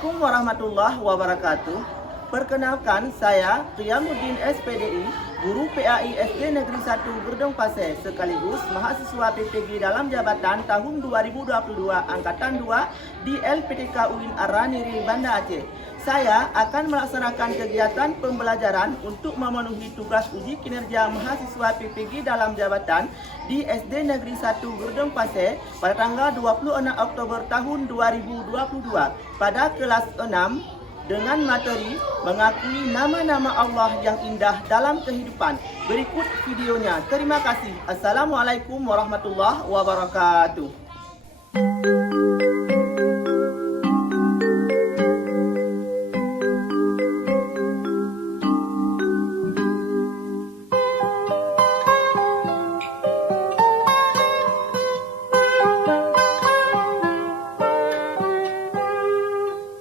Assalamualaikum warahmatullahi wabarakatuh. Perkenalkan, saya Qiyamuddin SPDI, Guru PAI SD Negeri 1 Gerdong Pasir, sekaligus mahasiswa PPG dalam jabatan tahun 2022 Angkatan 2 di LPTK UIN Araniri, Banda Aceh. Saya akan melaksanakan kegiatan pembelajaran untuk memenuhi tugas uji kinerja mahasiswa PPG dalam jabatan di SD Negeri 1 Gerdong Pasir pada tanggal 26 Oktober tahun 2022 pada kelas 6 dengan materi mengakui nama-nama Allah yang indah dalam kehidupan. Berikut videonya. Terima kasih. Assalamualaikum warahmatullahi wabarakatuh.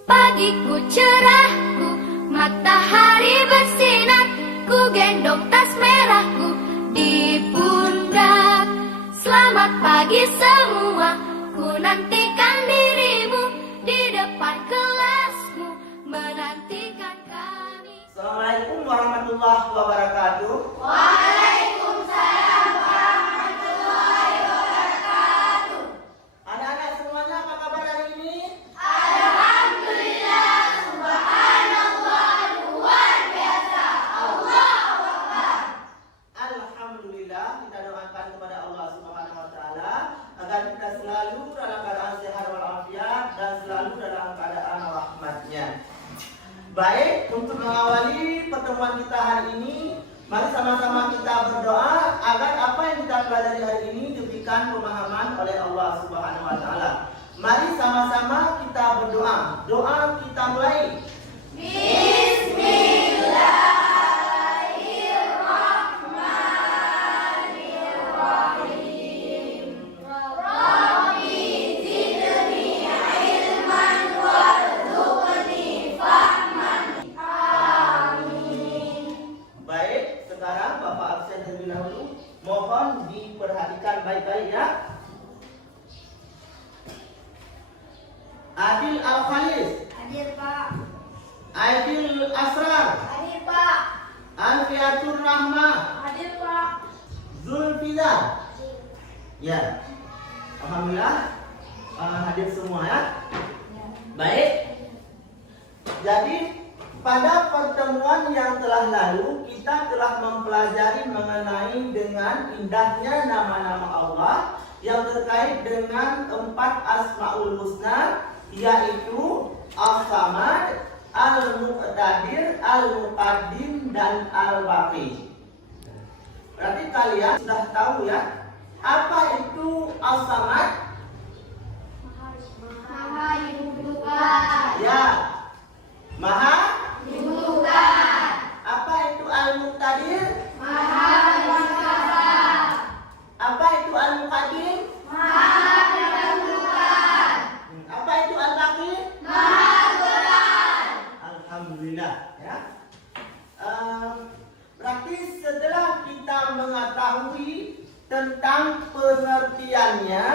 Pagiku cerahku, matahari bersinar, ku gendong tas merahku di pundak. Selamat pagi semua, ku nantikan dirimu di depan kelasmu, menantikan kami. Assalamualaikum warahmatullahi wabarakatuh. Waalaikumsalam warahmatullahi wabarakatuh. Anak-anak semuanya, apa kabar hari ini? Alhamdulillah, subhanallah, luar biasa. Allahu Akbar. Alhamdulillah, kita doakan kepada Allah Subhanahu wa taala agar kita selalu dalam keadaan sehat walafiat dan selalu dalam keadaan rahmatnya. Baik, untuk mengawali pertemuan kita hari ini, mari sama-sama kita berdoa agar apa yang kita pelajari hari ini diberikan pemahaman oleh Allah Subhanahu wa taala. Mari sama-sama kita berdoa. Doa kita mulai. Bismillahirrahmanirrahim. Rabbi zidni ilman warzuqni fahman. Amin. Baik, sekarang Bapak absen terlebih dahulu. Mohon diperhatikan baik-baik ya. Adil Al-Khalis, Hadir Pak. Aidil Asrar, Hadir Pak. Alfiatur Rahmah, Hadir Pak. Zulfiza. Ya, alhamdulillah hadir semua ya. Baik. Jadi pada pertemuan yang telah lalu kita telah mempelajari mengenai dengan indahnya nama-nama Allah yang terkait dengan 4 Asmaul Husna, yaitu As-Samad, Al-Muqtadir, Al-Muqaddim, dan Al-Baqi. Berarti kalian sudah tahu ya, apa itu As-Samad? Maha dibutuhkan. Ya, Maha. Dibutuhkan. Apa itu Al-Muqtadir? Maha dibutuhkan. Apa itu Al-Muqaddim? Maha dibutuhkan. Apa itu Al-Baqi? Maha Quran. Alhamdulillah ya. Berarti setelah kita mengetahui tentang pengertiannya,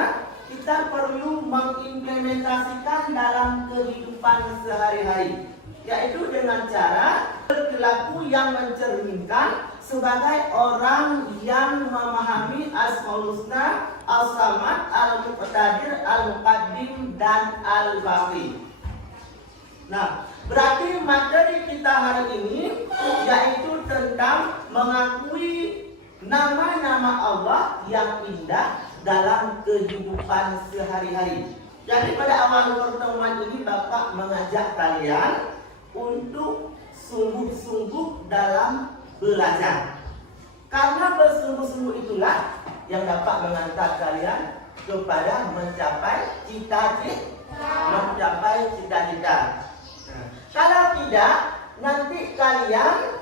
kita perlu mengimplementasikan dalam kehidupan sehari-hari, yaitu dengan cara berlaku yang mencerminkan sebagai orang yang memahami Asmaul Husna, As-Samad, Al-Muqtadir, Al-Muqaddim, dan Al-Baqi. Nah, berarti materi kita hari ini yaitu tentang mengakui nama-nama Allah yang indah dalam kehidupan sehari-hari. Jadi pada awal pertemuan ini Bapak mengajak kalian untuk sungguh-sungguh dalam belajar. Karena bersungguh-sungguh itulah yang dapat mengantar kalian kepada mencapai cita-cita. Kalau tidak, nanti kalian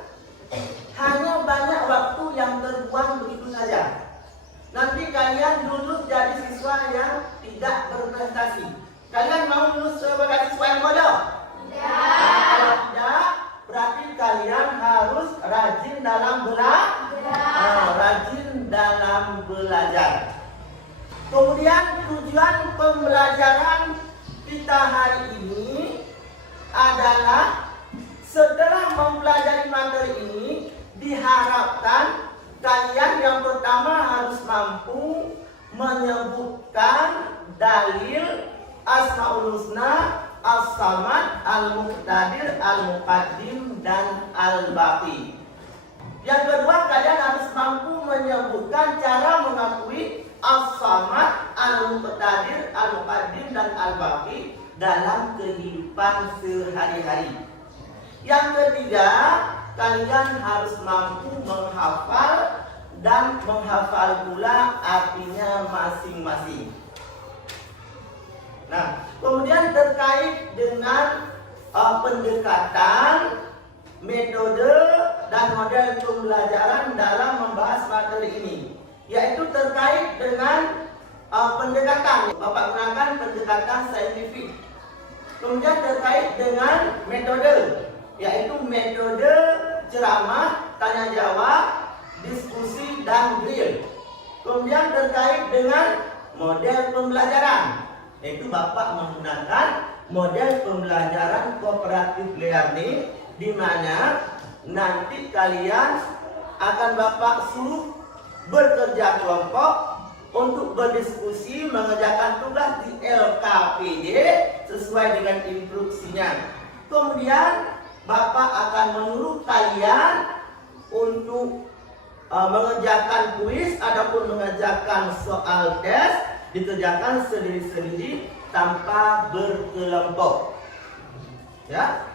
hanya banyak waktu yang terbuang begitu saja. Nanti kalian lulus jadi siswa yang tidak berprestasi. Kalian mau lulus sebagai siswa yang bodoh? Tidak. Kalau tidak, berarti kalian harus rajin dalam belajar. Kemudian tujuan pembelajaran kita hari ini adalah setelah mempelajari materi ini diharapkan kalian yang pertama harus mampu menyebutkan dalil Asmaul Husna, As-Samad, Al-Muqtadir, Al-Muqaddim, dan Al-Baqi. Yang kedua, kalian harus mampu menyebutkan cara mengakui As-Samad, Al-Muqtadir, Al-Muqaddim, dan Al-Baqi dalam kehidupan sehari-hari. Yang ketiga, kalian harus mampu menghafal dan menghafal pula artinya masing-masing. Nah, kemudian terkait dengan pendekatan, metode, dan model pembelajaran dalam membahas materi ini, yaitu terkait dengan pendekatan. Bapak gunakan pendekatan saintifik. Kemudian terkait dengan metode, yaitu metode ceramah, tanya jawab, diskusi, dan drill. Kemudian terkait dengan model pembelajaran, yaitu Bapak menggunakan model pembelajaran kooperatif learning, di mana nanti kalian akan Bapak suruh bekerja kelompok untuk berdiskusi mengerjakan tugas di LKPD sesuai dengan instruksinya. Kemudian Bapak akan menyuruh kalian untuk mengerjakan kuis ataupun mengerjakan soal tes, dikerjakan sendiri-sendiri tanpa berkelompok. Ya.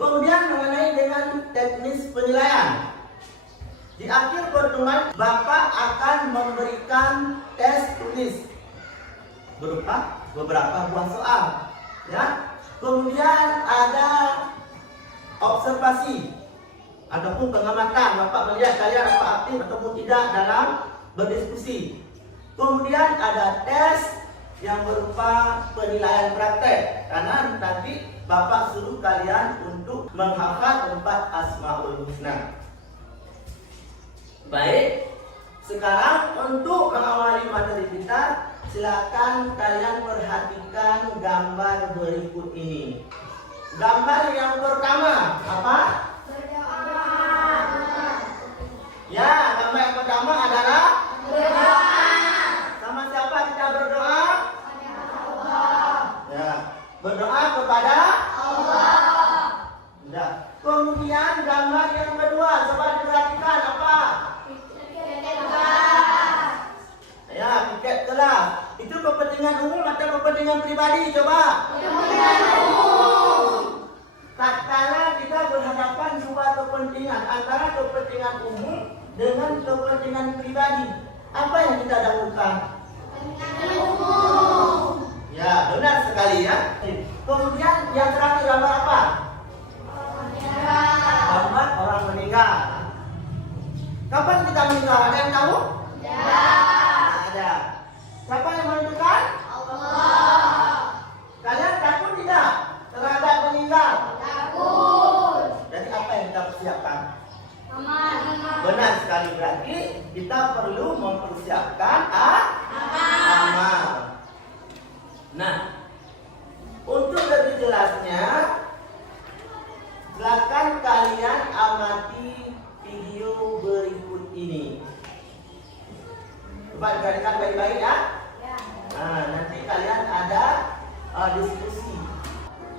Kemudian mengenai dengan teknis penilaian. Di akhir pertemuan Bapak akan memberikan tes tulis berupa beberapa buah soal, ya. Kemudian ada observasi ataupun pengamatan. Bapak melihat kalian apa aktif ataupun tidak dalam berdiskusi. Kemudian ada tes yang berupa penilaian praktek, karena nanti Bapak suruh kalian untuk menghafal 4 Asmaul Husna. Baik, sekarang untuk mengawali materi kita, silakan kalian perhatikan gambar berikut ini. Gambar yang pertama apa? Ya, gambar yang pertama adalah berdoa. Sama siapa kita berdoa? Ya, berdoa kepada Allah. Sudah. Kemudian gambar yang kedua, coba diperhatikan apa? Ya, piket kelas. Itu kepentingan umum atau kepentingan pribadi? Coba. Kepentingan umum. Tatkala kita berhadapan dua kepentingan, antara kepentingan umum dengan kepentingan pribadi, apa yang kita dahulukan? Kepentingan umum. Ya, benar sekali ya. Kemudian yang terakhir gambar apa? Gambar orang meninggal. Kapan kita meninggal? Ada yang tahu? Ya. Ada. Siapa yang menentukan? Allah. Kalian takut tidak terhadap meninggal? Takut. Jadi apa yang kita persiapkan? Aman. Benar sekali, berarti kita perlu mempersiapkan amal. Nah, untuk lebih jelasnya, silakan kalian amati video berikut ini. Coba perhatikan baik-baik ya. Nah, nanti kalian ada diskusi.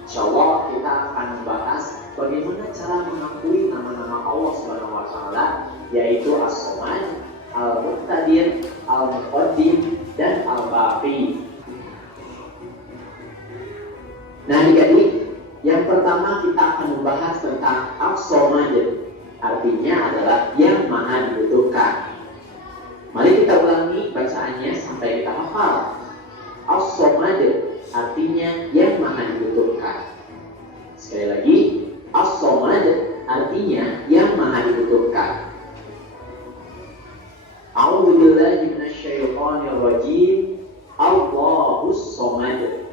Insyaallah kita akan membahas bagaimana cara mengakui nama-nama Allah Subhanahu wa taala, yaitu As-Samad, Al-Muqtadir, Al-Muqaddim, dan Al-Baqi. Nah, adik-adik, yang pertama kita akan membahas tentang As-Samad, artinya adalah yang maha dibutuhkan. Mari kita ulangi bacaannya sampai kita hafal. As-Samad artinya yang maha dibutuhkan. Sekali lagi, As-Samad artinya yang maha dibutuhkan. A'udzubillahi minasyaitonir rajim. Allahus Samad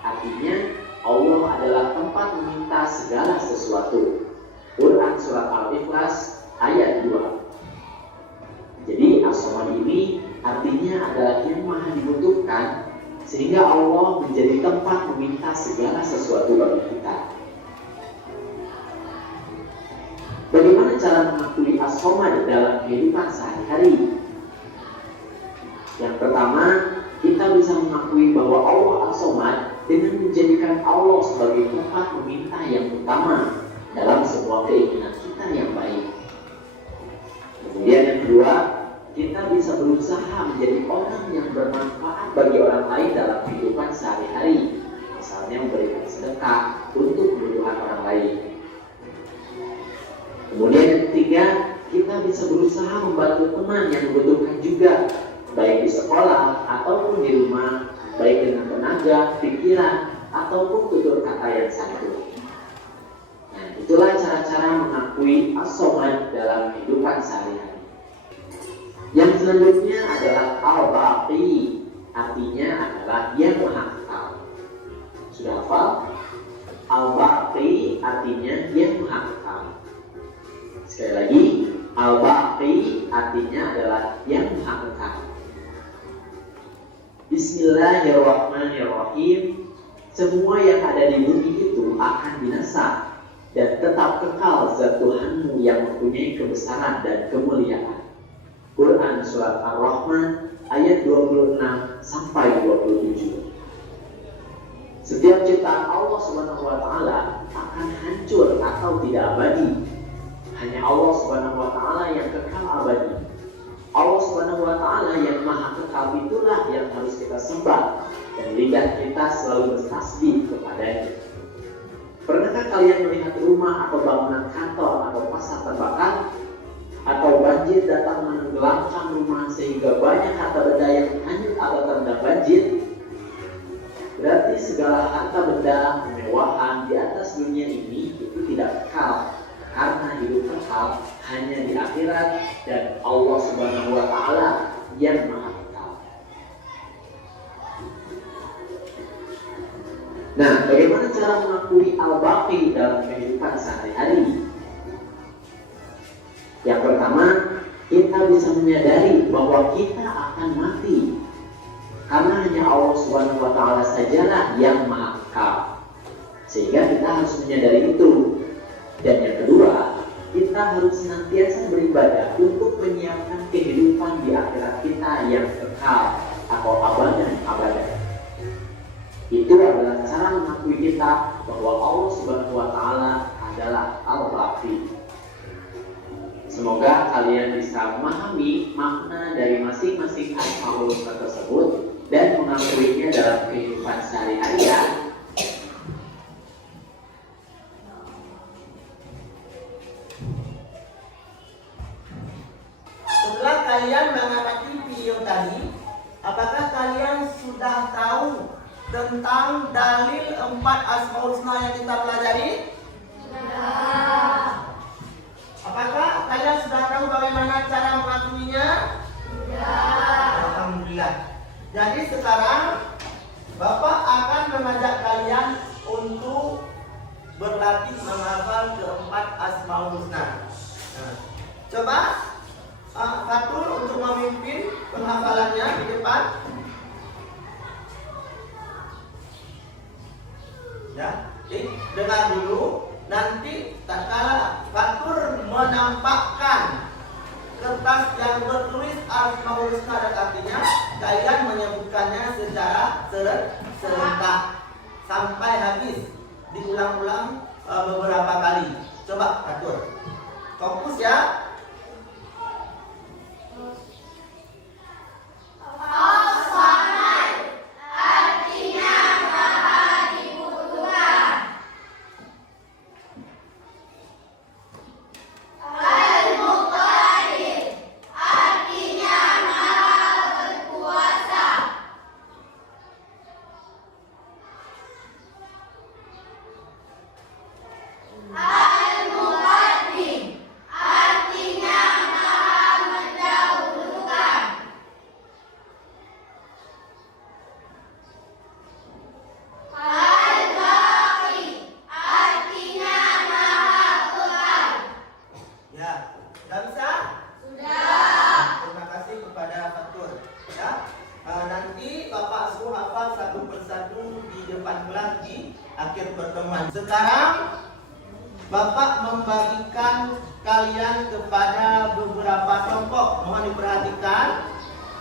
artinya Allah adalah tempat meminta segala sesuatu. Quran surat Al-Ikhlas ayat 2. Jadi As-Samad ini artinya adalah yang maha dibutuhkan, sehingga Allah menjadi tempat meminta segala sesuatu bagi kita. Bagaimana cara mengakui As-Somad dalam kehidupan sehari-hari? Yang pertama, kita bisa mengakui bahwa Allah As-Somad dengan menjadikan Allah sebagai tempat meminta yang utama dalam semua keinginan kita yang baik. Kemudian yang kedua, kita bisa berusaha menjadi orang yang bermanfaat bagi orang lain dalam kehidupan sehari-hari. Misalnya memberikan sedekah untuk kebutuhan orang lain. Kemudian yang ketiga, kita bisa berusaha membantu teman yang membutuhkan juga, baik di sekolah ataupun di rumah, baik dengan tenaga, pikiran, ataupun tutur kata yang santun. Nah, itulah cara-cara mengakui As-Somad dalam kehidupan sehari-hari. Yang selanjutnya adalah Al-Baqi, artinya adalah yang maha kekal. Sudah hafal? Al-Baqi artinya yang maha kekal. Sekali lagi, Al-Baqi artinya adalah yang maha kekal. Bismillahirrahmanirrahim. Semua yang ada di bumi itu akan binasa, dan tetap kekal zat Tuhanmu yang mempunyai kebesaran dan kemuliaan. Quran Surat Ar-Rahman ayat 26 sampai 27. Setiap ciptaan Allah Subhanahu wa taala akan hancur atau tidak abadi. Hanya Allah Subhanahu wa taala yang kekal abadi. Allah Subhanahu wa taala yang maha kekal itulah yang harus kita sembah, dan lidah kita selalu bertasbih kepadanya. Pernahkah kalian melihat rumah atau bangunan kantor atau pasar terbakar? Atau banjir datang menenggelamkan rumah sehingga banyak harta benda yang hanyut atau terendam banjir? Berarti segala harta benda, kemewahan di atas dunia ini itu tidak kekal, karena hidup kekal hanya di akhirat dan Allah Subhanahu wa taala yang maha kekal. Nah, bagaimana cara mengakui Al-Baqi dalam kehidupan sehari-hari? Yang pertama, kita bisa menyadari bahwa kita akan mati, karena hanya Allah Subhanahu wa taala sajalah yang maha kekal. Sehingga kita harus menyadari itu. Dan yang kedua, kita harus senantiasa beribadah untuk menyiapkan kehidupan di akhirat kita yang kekal atau abadan. Itu adalah cara mengakui kita bahwa Allah Subhanahu wa taala adalah Al-Baqi. Semoga kalian bisa memahami makna dari masing-masing Asmaul Husna tersebut dan mengakuinya dalam kehidupan sehari-hari ya. Setelah kalian mengamati video tadi, apakah kalian sudah tahu tentang dalil 4 Asmaul Husna yang kita pelajari? Sudah. Apakah kalian sudah tahu bagaimana cara mengakuinya? Sudah. Alhamdulillah. Jadi sekarang Bapak akan mengajak kalian untuk berlatih menghafal keempat Asmaul Husna. Nah, coba Fatul untuk memimpin penghafalannya di depan. Ya, dengar dulu. Nanti tak kala Fatur menampakkan kertas yang bertulis Asmaul Husna dan artinya, kalian menyebutkannya secara serentak sampai habis, diulang-ulang beberapa kali. Coba Fatur, fokus ya. As-Samad artinya maha dibutuhkan. Al-Muqtadir artinya maha berkuasa. Al-Muqaddim artinya Sekarang Bapak membagikan kalian kepada beberapa kelompok. Mohon diperhatikan.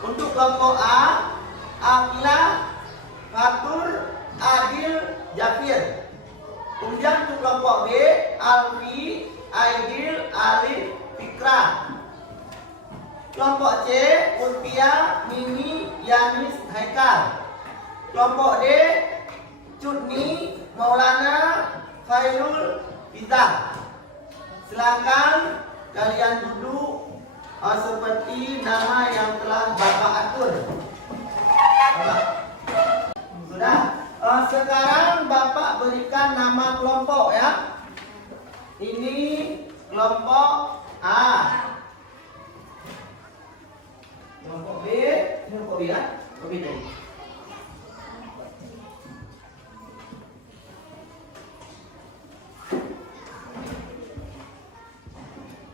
Untuk kelompok A, Akila, Fatur, Adil, Jafir. Kemudian untuk kelompok B, Alfi, Aidil, Alif, Fikra. Kelompok C, Ulfia, Mimi, Yanis, Haikal. Kelompok D, Cudni, Maulana, Khairul, Izzah. Silakan kalian duduk seperti nama yang telah Bapak atur. Sudah. Sekarang Bapak berikan nama kelompok ya. Ini kelompok A. Kelompok B, kelompok B ya. Kelompok B tadi.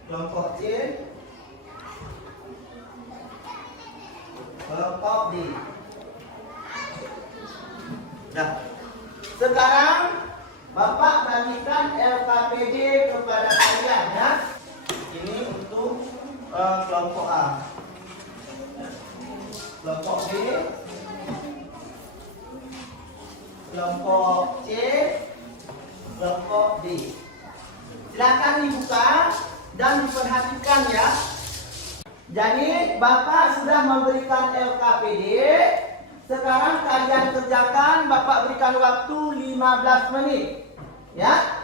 Kelompok C, kelompok D. Nah, sekarang Bapak bagikan LKPD kepada kalian ya. Ini untuk kelompok A, kelompok B, kelompok C, kelompok D. Silakan dibuka dan diperhatikan ya. Jadi Bapak sudah memberikan LKPD. Sekarang kalian kerjakan. Bapak berikan waktu 15 menit. Ya.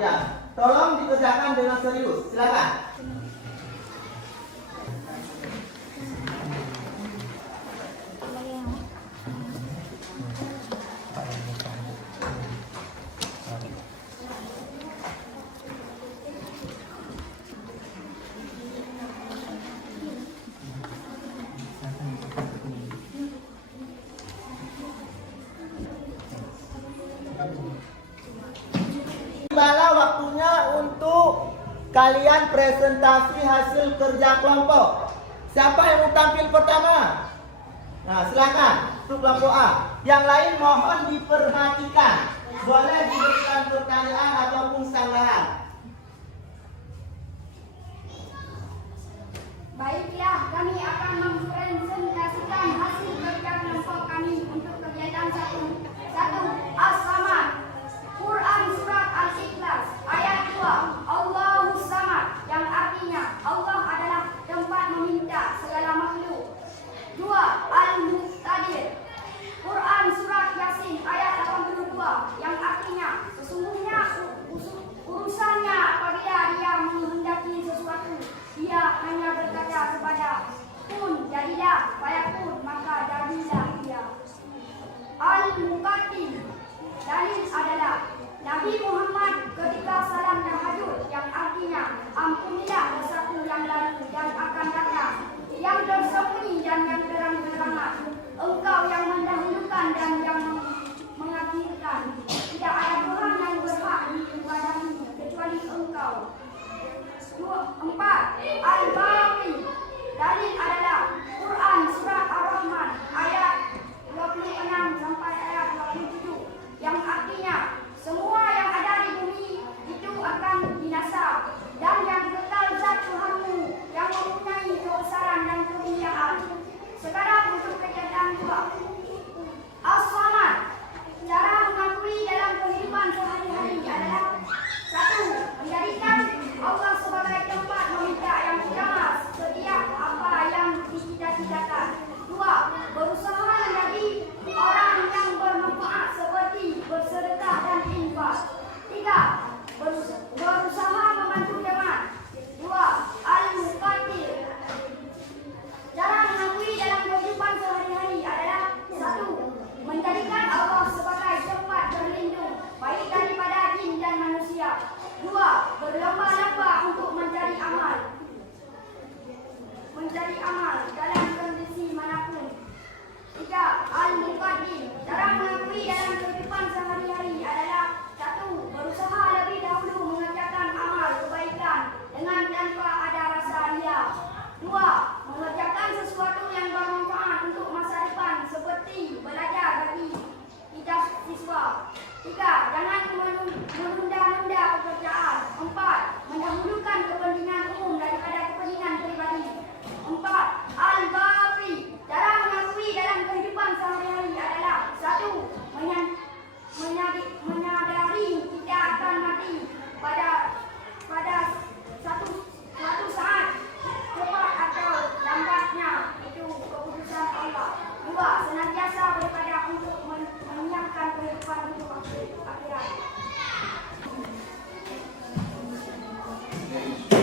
Ya. Tolong dikerjakan dengan serius. Silakan. Tibalah waktunya untuk kalian presentasi hasil kerja kelompok. Siapa yang mau tampil pertama? Nah, silakan untuk kelompok A. Yang lain mohon diperhatikan. Boleh diberikan pertanyaan ataupun sanggahan. Baiklah, kami akan mempresentasikan hasil kerja kelompok kami untuk kegiatan 1. As-Samad. Quran Surat Al-Ikhlas ayat 2. Allahus Samad, yang artinya Allah adalah tempat meminta segala makhluk. 2. Al-Muqtadir. Quran Surat Yasin ayat 82, yang artinya sesungguhnya urusannya apabila dia menghendaki sesuatu, dia hanya berkata kepada kun, jadilah, fayakun, maka jadilah dia. Al-Muqaddim. Dalil adalah Nabi Muhammad ketika salam tahajud, yang artinya ampunilah dosaku yang lalu dan akan datang, yang tersembunyi dan yang terang-terangan. Engkau yang mendahulukan dan yang mengakhirkan. Tidak ada Tuhan yang berhak diibadahi kecuali Engkau. 4. Al-Baqi. Dalil adalah Quran Surat Ar-Rahman ayat 26 sampai ayat 27, yang artinya semua yang ada di bumi itu akan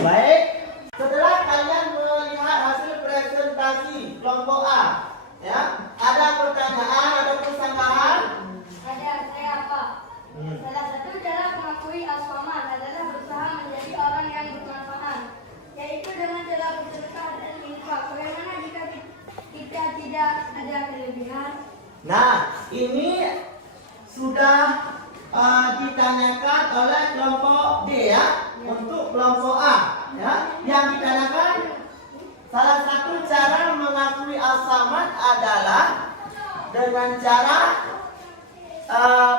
Baik, setelah kalian melihat hasil presentasi kelompok A, ya, ada pertanyaan, ada persanggahan? Ada, saya Pak. Salah satu cara mengakui Al-Samad adalah berusaha menjadi orang yang bermanfaat, yaitu dengan cara bersedekah dan infak. Bagaimana jika kita tidak ada kelebihan? Nah, ini sudah ditanyakan oleh kelompok D ya, untuk kelompok A ya. Yang ditanyakan salah satu cara mengakui Al-Samad adalah dengan cara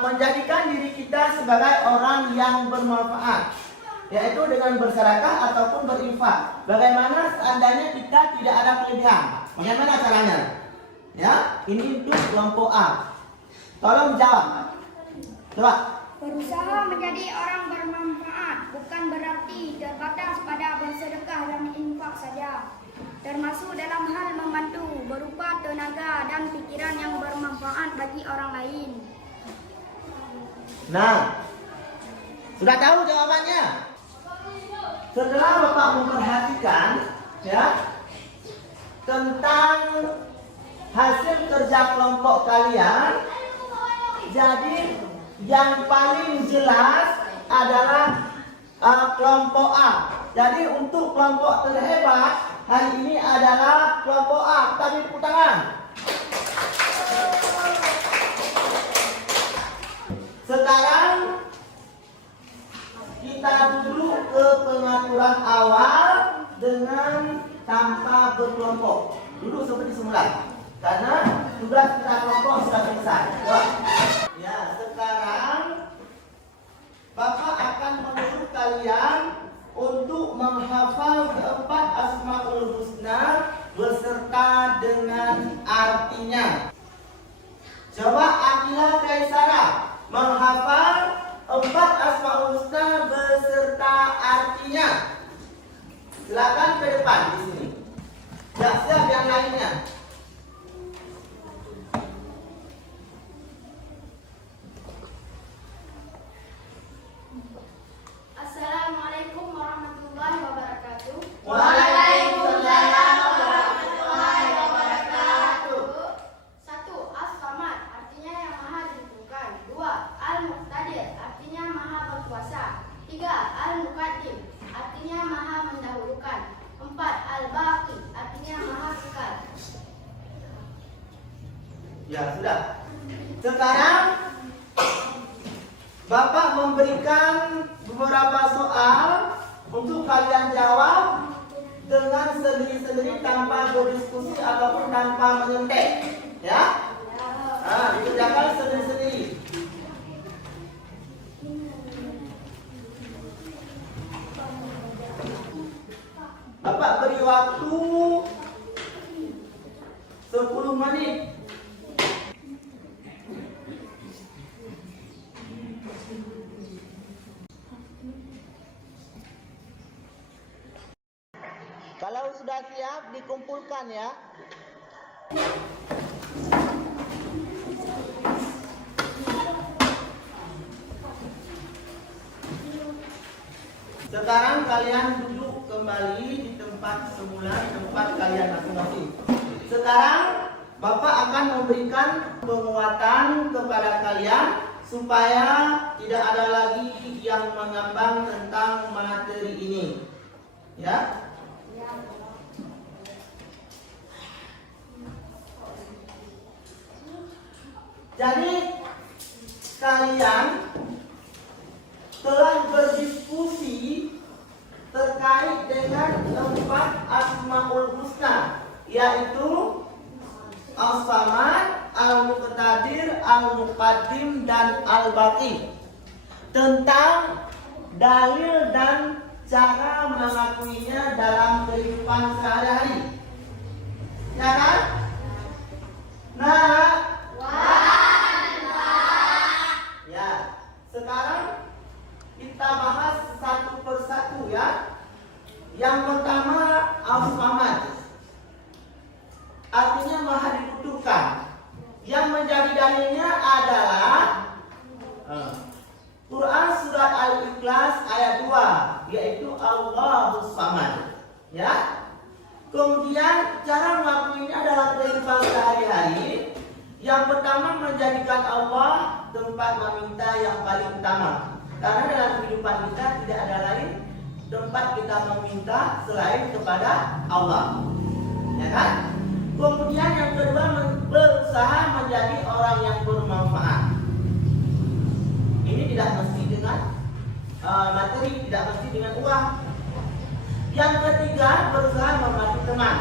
menjadikan diri kita sebagai orang yang bermanfaat, yaitu dengan bersedekah ataupun berinfak. Bagaimana seandainya kita tidak ada kelebihan? Bagaimana caranya? Ya, ini untuk kelompok A. Tolong jawab. Coba. Berusaha menjadi orang bermanfaat bukan berarti terbatas pada bersedekah dan infak saja. Termasuk dalam hal membantu berupa tenaga dan pikiran yang bermanfaat bagi orang lain. Nah, sudah tahu jawabannya? Setelah Bapak memperhatikan ya tentang hasil kerja kelompok kalian, jadi yang paling jelas adalah kelompok A. Jadi untuk kelompok terhebat hari ini adalah kelompok A. Tapi tepuk tangan. Sekarang kita duduk ke pengaturan awal dengan tanpa berkelompok. Duduk seperti semula. Karena tugas kita kelompok sudah selesai. Ya, sekarang Bapak akan menyuruh kalian untuk menghafal keempat Asmaul Husna beserta dengan artinya. Coba Akilah Kaisara menghafal empat Asmaul Husna beserta artinya. Silakan ke depan di sini. Siap-siap yang lainnya. Assalamualaikum warahmatullahi wabarakatuh. Waalaikumsalam warahmatullahi wabarakatuh. 1. As-Samad artinya yang maha ditentukan. 2. Al-Muqtadir artinya maha berkuasa. 3. Al-Muqaddim artinya maha mendahulukan. 4. Al-Baqi artinya maha kekal. Ya, sudah. Sekarang Bapak memberikan beberapa soal untuk kalian jawab dengan sendiri-sendiri tanpa berdiskusi ataupun tanpa menyentek. Ya? Nah, dikerjakan sendiri-sendiri. Bapak beri waktu 10 menit. Kalau sudah siap, dikumpulkan ya. Sekarang kalian duduk kembali di tempat semula, tempat kalian masing-masing. Sekarang Bapak akan memberikan penguatan kepada kalian supaya tidak ada lagi yang mengambang tentang materi ini. Ya. Jadi kalian telah berdiskusi terkait dengan empat Asmaul Husna, yaitu Al-Samad, Al-Muqtadir, Al-Muqaddim, dan Al-Baqi, tentang dalil dan cara mengakuinya dalam kehidupan sehari-hari. Ya kan? Nah, ya, sekarang kita bahas satu persatu ya. Yang pertama Al-Samad, artinya maha dibutuhkan. Yang menjadi dalilnya adalah Quran surat Al-Ikhlas ayat 2, yaitu Allahu Samad. Ya. Kemudian cara mengakuinya dalam kehidupan sehari-hari. Yang pertama, menjadikan Allah tempat meminta yang paling utama. Karena dalam kehidupan kita tidak ada lain tempat kita meminta selain kepada Allah. Ya kan? Kemudian yang kedua, berusaha menjadi orang yang bermanfaat. Ini tidak mesti dengan materi, tidak mesti dengan uang. Yang ketiga, berusaha membantu teman.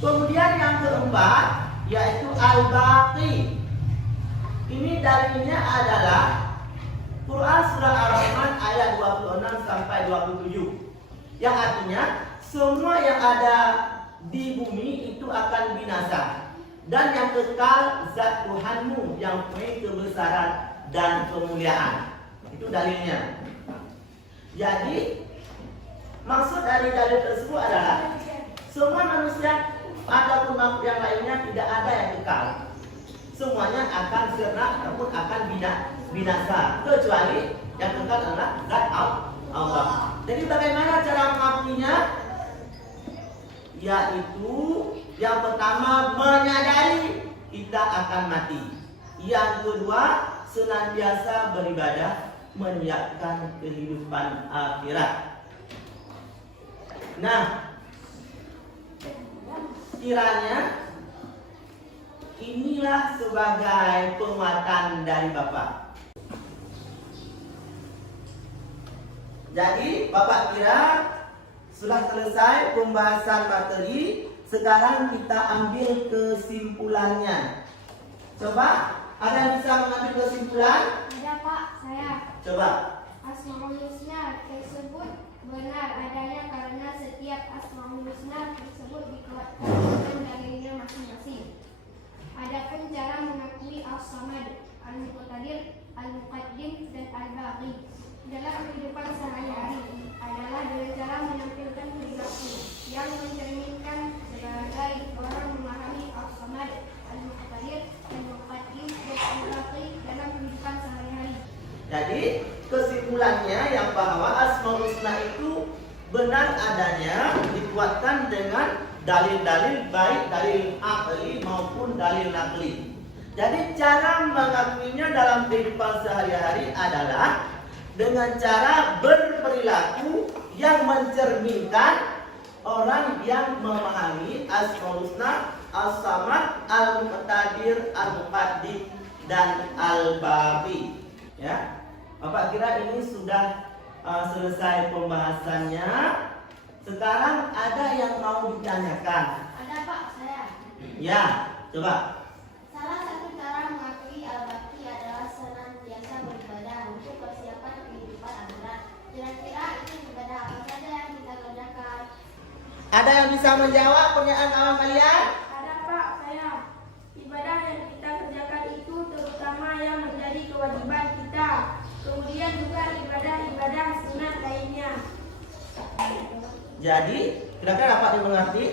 Kemudian yang keempat, yaitu al-baqi. Ini dalilnya adalah Quran surah Ar-Rahman ayat 26 sampai 27. Yang artinya semua yang ada di bumi itu akan binasa, dan yang kekal zat Tuhanmu yang punya kebesaran dan kemuliaan. Itu dalilnya. Jadi maksud dari dalil tersebut adalah semua manusia ataupun makhluk yang lainnya tidak ada yang kekal. Semuanya akan sirna ataupun akan binasa, kecuali yang kekal adalah zat Allah. Jadi bagaimana cara mengakuinya? Yaitu yang pertama, menyadari kita akan mati. Yang kedua, senantiasa beribadah, menyiapkan kehidupan akhirat. Nah, kiranya inilah sebagai penguatan dari Bapak. Jadi Bapak kira sudah selesai pembahasan materi. Sekarang kita ambil kesimpulannya. Coba, ada yang bisa mengambil kesimpulan? Ada Pak, saya. Coba. Asmaul Husna tersebut benar adanya karena setiap Asmaul Husna tersebut dikuatkan dengan dalilnya masing-masing. Adapun cara mengakui As-Samad, Al-Muqtadir, Al-Muqaddim, dan Al-Baqi dalam kehidupan sehari-hari adalah dengan cara menampilkan perilaku yang mencerminkan sebagai orang memahami As-Samad, Al-Muqtadir, Al-Muqaddim, dan Al-Baqi dalam kehidupan sehari-hari. Jadi kesimpulannya yang bahwa Asmaul Husna itu benar adanya, dikuatkan dengan dalil-dalil, baik dalil akli maupun dalil nakli. Jadi cara mengakuinya dalam kehidupan sehari-hari adalah dengan cara berperilaku yang mencerminkan orang yang memahami Asmaul Husna, As-Samad, Al-Muqtadir, Al-Muqaddim, dan Al-Baqi. Ya, Bapak kira ini sudah selesai pembahasannya. Sekarang ada yang mau ditanyakan? Ada Pak, saya. Ya, coba. Salah satu cara mengakui Al-Baqi adalah senantiasa beribadah untuk persiapan kehidupan akhirat. Kira-kira itu ibadah apa saja yang kita kerjakan? Ada yang bisa menjawab pertanyaan awal kalian? Ada Pak, saya. Ibadah yang kita kerjakan itu terutama yang menjadi kewajiban kita. Kemudian juga ibadah-ibadah sunat lainnya. Jadi, kira-kira dapat dimengerti?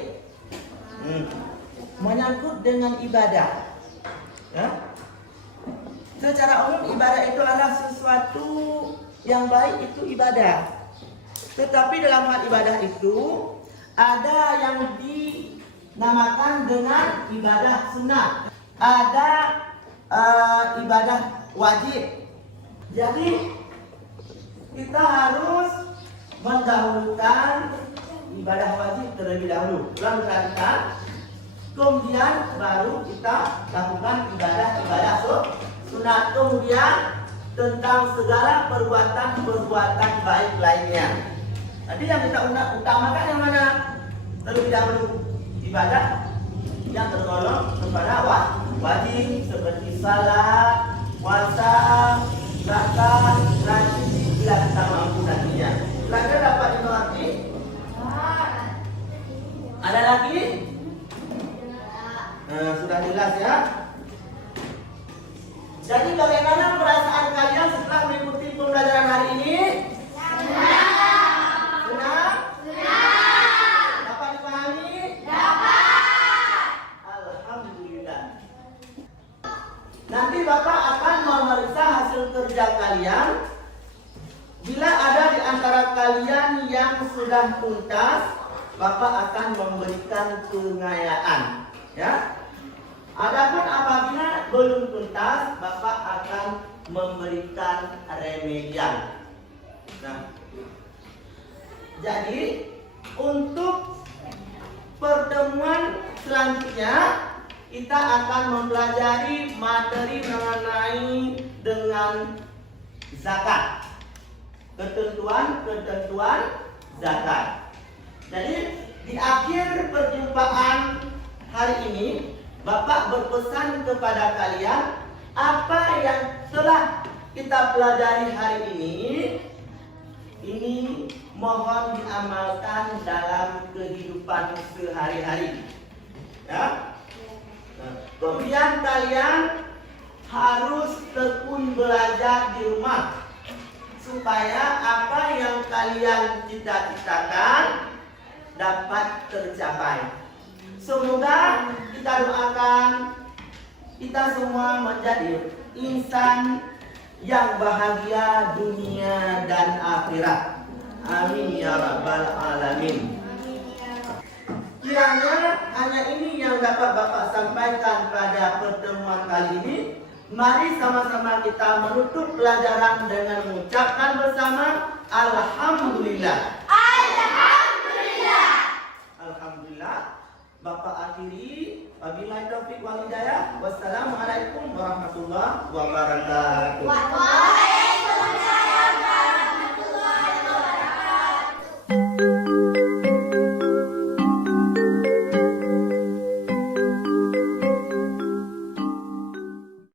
Menyangkut dengan ibadah. Ya? Secara umum ibadah itu adalah sesuatu yang baik, itu ibadah. Tetapi dalam hal ibadah itu ada yang dinamakan dengan ibadah sunat, ada ibadah wajib. Jadi kita harus mendahulukan ibadah wajib terlebih dahulu. Ulang perhatikan. Kemudian baru kita lakukan ibadah sunat. Kemudian tentang segala perbuatan baik lainnya. Tadi yang kita utamakan yang mana? Terlebih dahulu ibadah yang tergolong kepada wajib seperti salat, puasa, zakat, haji bila kita mampu nantinya. Kira-kira dapat dimengerti? Ada lagi? Sudah jelas ya. Jadi bagaimana perasaan kalian setelah mengikuti pembelajaran hari ini? Senang? Dapat dipahami? Alhamdulillah. Nanti Bapak akan memeriksa hasil kerja kalian kalian yang sudah tuntas, Bapak akan memberikan pengayaan. Ya. Adapun apabila belum tuntas, Bapak akan memberikan remedial. Nah, jadi untuk pertemuan selanjutnya kita akan mempelajari materi mengenai dengan zakat. Ketentuan zakat. Jadi di akhir perjumpaan hari ini Bapak berpesan kepada kalian apa yang telah kita pelajari hari ini mohon diamalkan dalam kehidupan sehari-hari. Ya. Kemudian kalian harus tekun belajar di rumah supaya apa yang kalian cita-citakan dapat tercapai. Semoga kita doakan kita semua menjadi insan yang bahagia dunia dan akhirat. Amin ya rabbal alamin. Kiranya hanya ini yang dapat Bapak sampaikan pada pertemuan kali ini. Mari sama-sama kita menutup pelajaran dengan mengucapkan bersama Alhamdulillah. Alhamdulillah. Alhamdulillah. Bapak akhiri. Wabillahi taufiq wal hidayah. Wassalamualaikum warahmatullahi wabarakatuh.